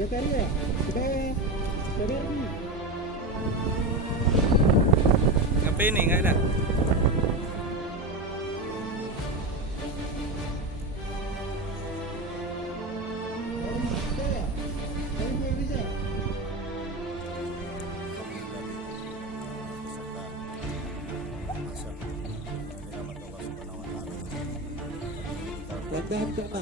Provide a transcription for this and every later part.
Zakaria, BBRI. Ngapain nih? Nggak ada. Latihan ke-6.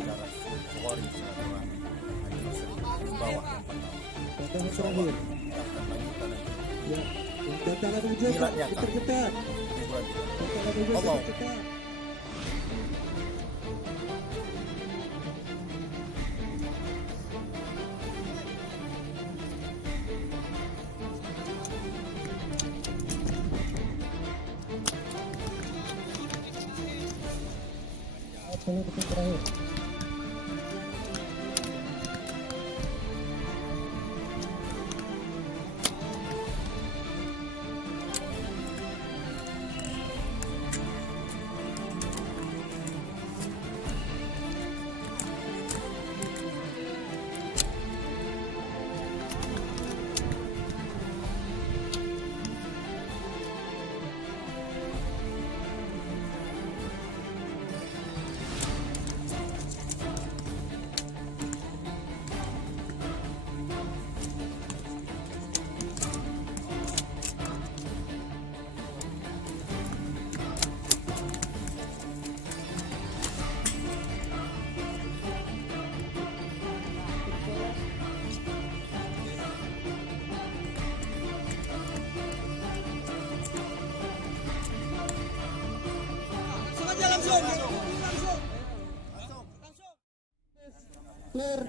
Latihan terakhir. Ya, tantangan ujian Pak, diperketat. Tantangan ujian diperketat. Ini detik terakhir. Langsung. Clear.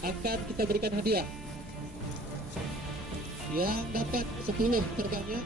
Akan kita berikan hadiah. Yang dapat 10 terbangnya